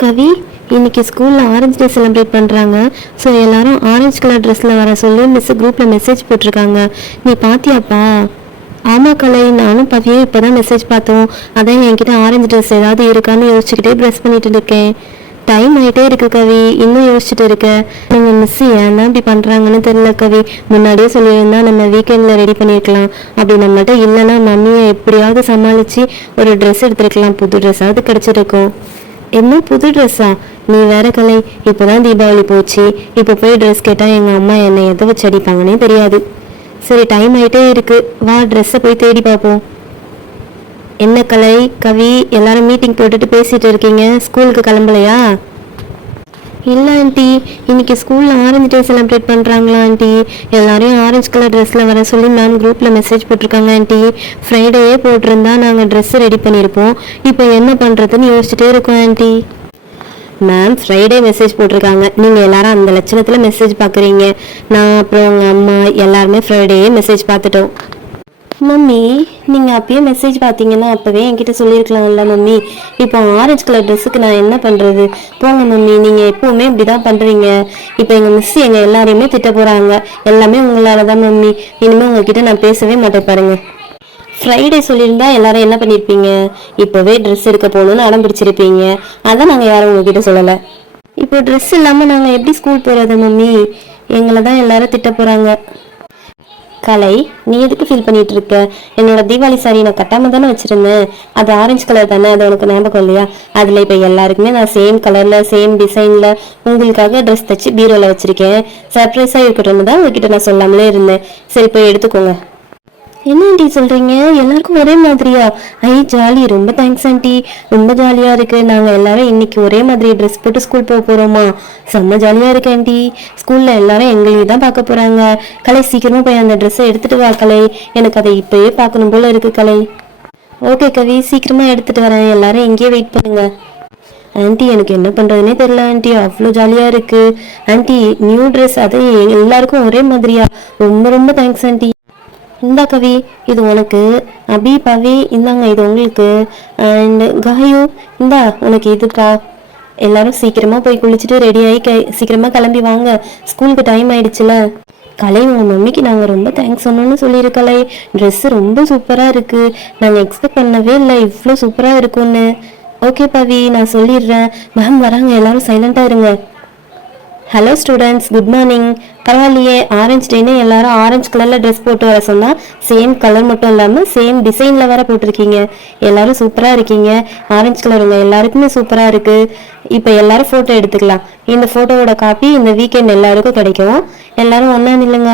கவி, இன்னைக்கு ஸ்கூலில் orange day celebrate பண்ணுறாங்க. ஸோ எல்லாரும் ஆரஞ்சு கலர் ட்ரெஸ்ஸில் வர சொல்லி மிஸ் குரூப்பில் மெசேஜ் போட்டிருக்காங்க. நீ பாத்தியாப்பா? ஆமாம் கலை, நானும் பவியே இப்போ தான் மெசேஜ் பார்த்தோம். அதான் என்கிட்ட ஆரஞ்சு ட்ரெஸ் ஏதாவது இருக்கான்னு யோசிச்சுக்கிட்டே ப்ரெஸ் பண்ணிட்டு இருக்கேன். டைம் ஆகிட்டே இருக்கு கவி, இன்னும் யோசிச்சுட்டு இருக்க. நம்ம மிஸ் ஏன்னா இப்படி பண்ணுறாங்கன்னு தெரியல கவி. முன்னாடியே சொல்லியிருந்தா நம்ம வீக்கெண்டில் ரெடி பண்ணியிருக்கலாம். அப்படி நம்மள்ட்ட இல்லைன்னா மம்மியை எப்படியாவது சமாளித்து ஒரு ட்ரெஸ் எடுத்துருக்கலாம். புது ட்ரெஸ்ஸாவது கிடச்சிருக்கும். என்ன புது ட்ரெஸ்ஸா? நீ வேற கலை, இப்போதான் தீபாவளி போச்சு. இப்போ போய் ட்ரெஸ் கேட்டால் எங்கள் அம்மா என்னை எதை வச்சு அடிப்பாங்கன்னே தெரியாது. சரி, டைம் ஆகிட்டே இருக்கு, வா ட்ரெஸ்ஸை போய் தேடி பார்ப்போம். என்ன கலை, கவி எல்லாரும் மீட்டிங் போட்டுட்டு பேசிட்டு இருக்கீங்க, ஸ்கூலுக்கு கிளம்பலையா? இல்லை ஆண்டி, இன்னைக்கு ஸ்கூலில் ஆரஞ்சு டே செலிப்ரேட் பண்ணுறாங்களா ஆண்டி. எல்லாரையும் ஆரஞ்சு கலர் ட்ரெஸ்ஸில் வர சொல்லி மேம் குரூப்பில் மெசேஜ் போட்டிருக்காங்க ஆண்டி. ஃப்ரைடேயே போட்டிருந்தா நாங்கள் ட்ரெஸ்ஸு ரெடி பண்ணியிருப்போம். இப்போ என்ன பண்ணுறதுன்னு யோசிச்சுட்டே இருக்கோம் ஆண்டி. மேம் ஃப்ரைடே மெசேஜ் போட்டிருக்காங்க, நீங்கள் எல்லாரும் அந்த லட்சணத்தில் மெசேஜ் பார்க்குறீங்க. நான் அப்புறம் உங்கள் அம்மா எல்லாருமே ஃப்ரைடேயே மெசேஜ் பார்த்துட்டோம். மம்மி, நீங்கள் அப்பயே மெசேஜ் பார்த்தீங்கன்னா அப்போவே என்கிட்ட சொல்லியிருக்கலாம்ல மம்மி. இப்போ ஆரஞ்சு கலர் ட்ரெஸ்ஸுக்கு நான் என்ன பண்ணுறது? போங்க மம்மி, நீங்கள் எப்போவுமே இப்படி தான் பண்ணுறீங்க. இப்போ எங்கள் மிஸ் எங்கள் எல்லாரையுமே திட்ட போகிறாங்க. எல்லாமே உங்களால் தான் மம்மி. இனிமேல் உங்ககிட்ட நான் பேசவே மாட்டேன் பாருங்க. ஃப்ரைடே சொல்லியிருந்தா எல்லாரும் என்ன பண்ணியிருப்பீங்க? இப்போவே ட்ரெஸ் எடுக்க போகணுன்னு அடம் பிடிச்சிருப்பீங்க. அதான் நாங்கள் யாரும் உங்ககிட்ட சொல்லலை. இப்போ ட்ரெஸ் இல்லாமல் நாங்கள் எப்படி ஸ்கூல் போகிறது மம்மி? எங்களை தான் எல்லாரும் திட்ட போகிறாங்க. கலை, நீ எதுக்கு ஃபீல் பண்ணிட்டு இருக்க? என்னோட தீபாவளி சாரி நான் கட்டாம தானே வச்சிருந்தேன். அது ஆரஞ்சு கலர் தானே, அது உனக்கு ஞாபகம் இல்லையா? அதில் இப்போ எல்லாருக்குமே நான் சேம் கலரில் சேம் டிசைனில் உங்களுக்காக ட்ரெஸ் தச்சு பீரோவில் வச்சிருக்கேன். சர்ப்ரைஸாக இருக்கட்டும்னு தான் உங்ககிட்ட நான் சொல்லாமலே இருந்தேன். சரி, போய் எடுத்துக்கோங்க. என்ன ஆண்டி சொல்றீங்க? எல்லாருக்கும் ஒரே மாதிரியா? ஐ ஜாலி, ரொம்ப தேங்க்ஸ் ஆண்டி, ரொம்ப ஜாலியா இருக்கு. நாங்க எல்லாரும் இன்னைக்கு ஒரே மாதிரி ட்ரெஸ் போட்டு ஸ்கூல் போக போறோமா? செம்ம ஜாலியா இருக்கு ஆண்டி. ஸ்கூல்ல எல்லாரும் எங்களையும் தான் பார்க்க போறாங்க. கலை, சீக்கிரமா போய் அந்த ட்ரெஸ்ஸை எடுத்துட்டு வா கலை. எனக்கு அதை இப்பயே பார்க்கணும் போல இருக்கு கலை. ஓகே கவி, சீக்கிரமா எடுத்துட்டு வரேன். எல்லாரும் இங்கேயே வெயிட் பண்ணுங்க. ஆண்டி, எனக்கு என்ன பண்ணுறதுனே தெரியல ஆண்டி, அவ்வளோ ஜாலியாக இருக்குது. ஆண்டி, நியூ ட்ரெஸ், அது எல்லாருக்கும் ஒரே மாதிரியா? ரொம்ப ரொம்ப தேங்க்ஸ் ஆண்டி. இந்தா கவி, இது உனக்கு. அபி, பவி இந்தாங்க, இது உங்களுக்கு. அண்ட் காயு, இந்தா உனக்கு இதுப்பா. எல்லாரும் சீக்கிரமாக போய் குளிச்சுட்டு ரெடியாகி சீக்கிரமாக கிளம்பி வாங்க, ஸ்கூலுக்கு டைம் ஆயிடுச்சுல. கலை, உங்கள் மம்மிக்கு நாங்கள் ரொம்ப தேங்க்ஸ் சொன்னோன்னு சொல்லியிருக்கலை. ட்ரெஸ்ஸு ரொம்ப சூப்பராக இருக்குது. நாங்கள் எக்ஸ்பெக்ட் பண்ணவே இல்லை இவ்வளோ சூப்பராக இருக்கும்னு. ஓகே பவி, நான் சொல்லிடுறேன். மேம் வராங்க, எல்லாரும் சைலண்டாக இருங்க. Hello students, good morning. பரவாயில்லையே, ஆரஞ்சு டேன்னு எல்லாரும் ஆரஞ்சு கலரில் ட்ரெஸ் போட்டு வர சொன்னால் சேம் கலர் மட்டும் இல்லாமல் சேம் டிசைனில் வேற போட்டிருக்கீங்க. எல்லாரும் சூப்பராக இருக்கீங்க. ஆரஞ்சு கலர் உங்கள் எல்லாருக்குமே சூப்பராக இருக்குது. இப்போ எல்லாரும் ஃபோட்டோ எடுத்துக்கலாம். இந்த ஃபோட்டோவோட காப்பி இந்த வீக்கெண்ட் எல்லாருக்கும் கிடைக்கும். எல்லாரும் ஒன்றா நில்லுங்க,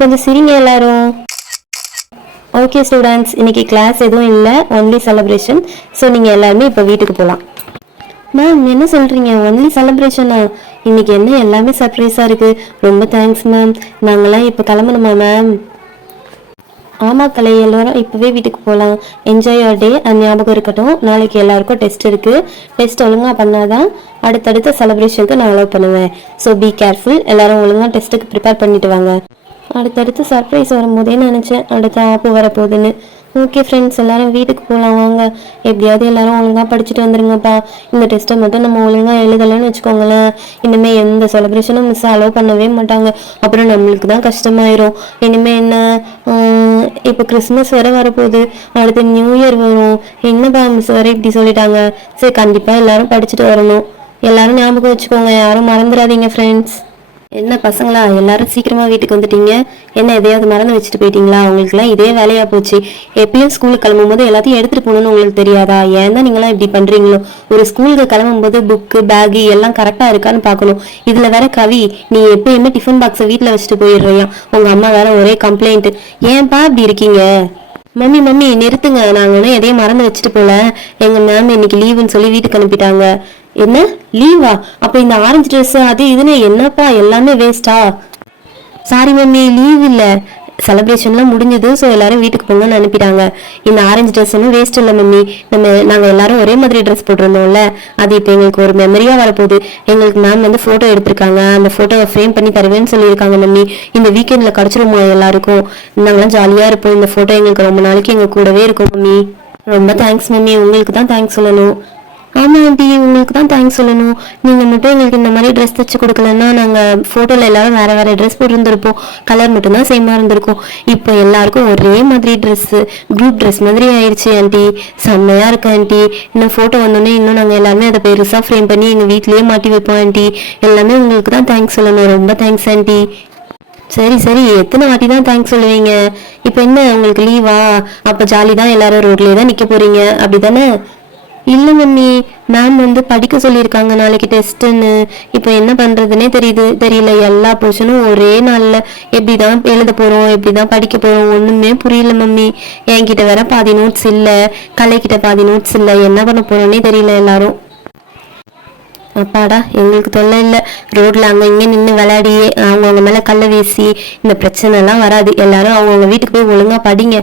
கொஞ்சம் சிரிங்க எல்லாரும். ஓகே ஸ்டூடெண்ட்ஸ், இன்னைக்கு கிளாஸ் எதுவும் இல்லை, ஒன்லி செலிப்ரேஷன். ஸோ நீங்கள் எல்லாருமே இப்போ வீட்டுக்கு போகலாம். மேம், என்ன சொல்கிறீங்க? ஒன்லி செலிப்ரேஷனா? இன்னைக்கு என்ன எல்லாமே சர்ப்ரைஸாக இருக்குது. ரொம்ப தேங்க்ஸ் மேம். நாங்களாம் இப்போ கிளம்பணுமா மேம்? ஆமாம் கலை, எல்லோரும் இப்போவே வீட்டுக்கு போகலாம். Enjoy your day. ஞாபகம் இருக்கட்டும், நாளைக்கு எல்லாருக்கும் டெஸ்ட் இருக்குது. டெஸ்ட் ஒழுங்காக பண்ணாதான் அடுத்தடுத்த செலிப்ரேஷனுக்கு நான் அலோவ் பண்ணுவேன். So be careful. எல்லாரும் ஒழுங்காக டெஸ்ட்டுக்கு ப்ரிப்பேர் பண்ணிட்டு வாங்க. அடுத்தடுத்து சர்ப்ரைஸ் வரும்போதே நினச்சேன் அடுத்த ஆப்பு வரப்போகுதுன்னு. ஓகே ஃப்ரெண்ட்ஸ், எல்லாரும் வீட்டுக்கு போகலாம் வாங்க. எப்படியாவது எல்லாரும் ஒழுங்காக படிச்சுட்டு வந்துருங்கப்பா. இந்த டெஸ்ட்டை மட்டும் நம்ம ஒழுங்காக எழுதலைன்னு வச்சுக்கோங்களேன், இனிமேல் எந்த செலிப்ரேஷனும் மிஸ் அலோவ் பண்ணவே மாட்டாங்க. அப்புறம் நம்மளுக்கு தான் கஷ்டமாயிரும். இனிமேல் என்ன, இப்போ கிறிஸ்மஸ் வேற வரப்போகுது, அடுத்து நியூ இயர் வரும். என்னப்பா மிஸ் வேற இப்படி சொல்லிட்டாங்க. சரி, கண்டிப்பாக எல்லாரும் படிச்சுட்டு வரணும். எல்லாரும் ஞாபகம் வச்சுக்கோங்க, யாரும் மறந்துடாதீங்க ஃப்ரெண்ட்ஸ். என்ன பசங்களா, எல்லாரும் சீக்கிரமா வீட்டுக்கு வந்துட்டீங்க. என்ன எதையாவது மறந்து வச்சுட்டு போயிட்டீங்களா? உங்களுக்குலாம் இதே வேலையா போச்சு. எப்பயும் ஸ்கூலுக்கு கிளம்பும் போது எல்லாத்தையும் எடுத்துட்டு போகணும்னு உங்களுக்கு தெரியாதா? ஏன் தான் நீங்களாம் இப்படி பண்றீங்களோ? ஒரு ஸ்கூலுக்கு கிளம்பும் போது புக்கு பேகு எல்லாம் கரெக்டா இருக்கான்னு பார்க்கணும். இதுல வேற கவி, நீ எப்பயுமே டிஃபன் பாக்ஸை வீட்டுல வச்சுட்டு போயிடுறியா? உங்க அம்மா வேற ஒரே கம்ப்ளைண்ட். ஏன்பா இப்படி இருக்கீங்க? மம்மி மம்மி நிறுத்துங்க, நாங்கள் ஒன்றும் எதையும் மறந்து வச்சுட்டு போல. எங்க மேம் இன்னைக்கு லீவுன்னு சொல்லி வீட்டுக்கு அனுப்பிட்டாங்க. என்ன லீவா? அப்ப இந்த ஆரஞ்சு ட்ரெஸ் அது இதுன்னு என்னப்பா எல்லாமே வேஸ்டா? சாரி மம்மி, லீவ் இல்லை, செலிப்ரேஷன்லாம் முடிஞ்சது. ஸோ எல்லாரும் வீட்டுக்கு போங்கன்னு அனுப்பிட்டாங்க. இந்த ஆரஞ்சு ட்ரெஸ் ஒன்றும் வேஸ்ட் இல்லை மம்மி. நாங்கள் எல்லாரும் ஒரே மாதிரி ட்ரெஸ் போட்டிருந்தோம்ல, அது இப்போ எங்களுக்கு ஒரு மெமரியாக வரப்போகுது. எங்களுக்கு மேம் வந்து ஃபோட்டோ எடுத்திருக்காங்க, அந்த ஃபோட்டோவை ஃப்ரேம் பண்ணி தருவேன்னு சொல்லியிருக்காங்க மம்மி. இந்த வீக்கெண்டில் கிடச்சிருமோ எல்லாருக்கும். நாங்களாம் ஜாலியாக இருப்போம். இந்த ஃபோட்டோ எங்களுக்கு ரொம்ப நாளைக்கு எங்கள் கூடவே இருக்கும் மம்மி. ரொம்ப தேங்க்ஸ் மம்மி, உங்களுக்கு தான் தேங்க்ஸ் சொல்லணும். ஆமாம் ஆண்டி, உங்களுக்கு தான் தேங்க்ஸ் சொல்லணும். நீங்கள் மட்டும் எங்களுக்கு இந்த மாதிரி ட்ரெஸ் தைச்சு கொடுக்கலன்னா நாங்கள் ஃபோட்டோவில் எல்லாரும் வேறு வேறு ட்ரெஸ் போட்டுருந்துருப்போம். கலர் மட்டும்தான் சேமாக இருந்திருக்கும். இப்போ எல்லாருக்கும் ஒரே மாதிரி ட்ரெஸ்ஸு, குரூப் ட்ரெஸ் மாதிரி ஆயிடுச்சு ஆண்டி. செம்மையாக இருக்கு ஆண்டி. இன்னும் ஃபோட்டோ வந்தோடனே இன்னும் நாங்கள் எல்லாருமே அதை பெருசாக ஃப்ரேம் பண்ணி எங்கள் வீட்லேயே மாட்டி வைப்போம் ஆண்டி. எல்லாமே உங்களுக்கு தான் தேங்க்ஸ் சொல்லணும். ரொம்ப தேங்க்ஸ் ஆண்டி. சரி சரி, எத்தனை வாட்டி தான் தேங்க்ஸ் சொல்லுவீங்க? இப்போ என்ன உங்களுக்கு லீவா? அப்போ ஜாலி தான், எல்லாரும் ரோட்லேயே தான் நிற்க போகிறீங்க அப்படி தானே? இல்லை மம்மி, மேம் வந்து படிக்க சொல்லியிருக்காங்க, நாளைக்கு டெஸ்ட்டுன்னு. இப்போ என்ன பண்ணுறதுனே தெரியல. எல்லா போர்ஷனும் ஒரே நாளில் எப்படி தான் எழுத போகிறோம், எப்படி தான் படிக்க போகிறோம், ஒன்றுமே புரியல மம்மி. என்கிட்ட வேற பாதி நோட்ஸ் இல்லை, கலைக்கிட்ட பாதி நோட்ஸ் இல்லை. என்ன பண்ண போகிறோன்னே தெரியல எல்லாரும். அப்பாடா, எங்களுக்கு தொல்லை இல்லை. ரோட்டில் அங்கே இங்கே நின்று விளையாடியே அவங்கவுங்க மேலே கல்லை வீசி இந்த பிரச்சனைலாம் வராது. எல்லாரும் அவங்கவுங்க வீட்டுக்கு போய் ஒழுங்காக படிங்க.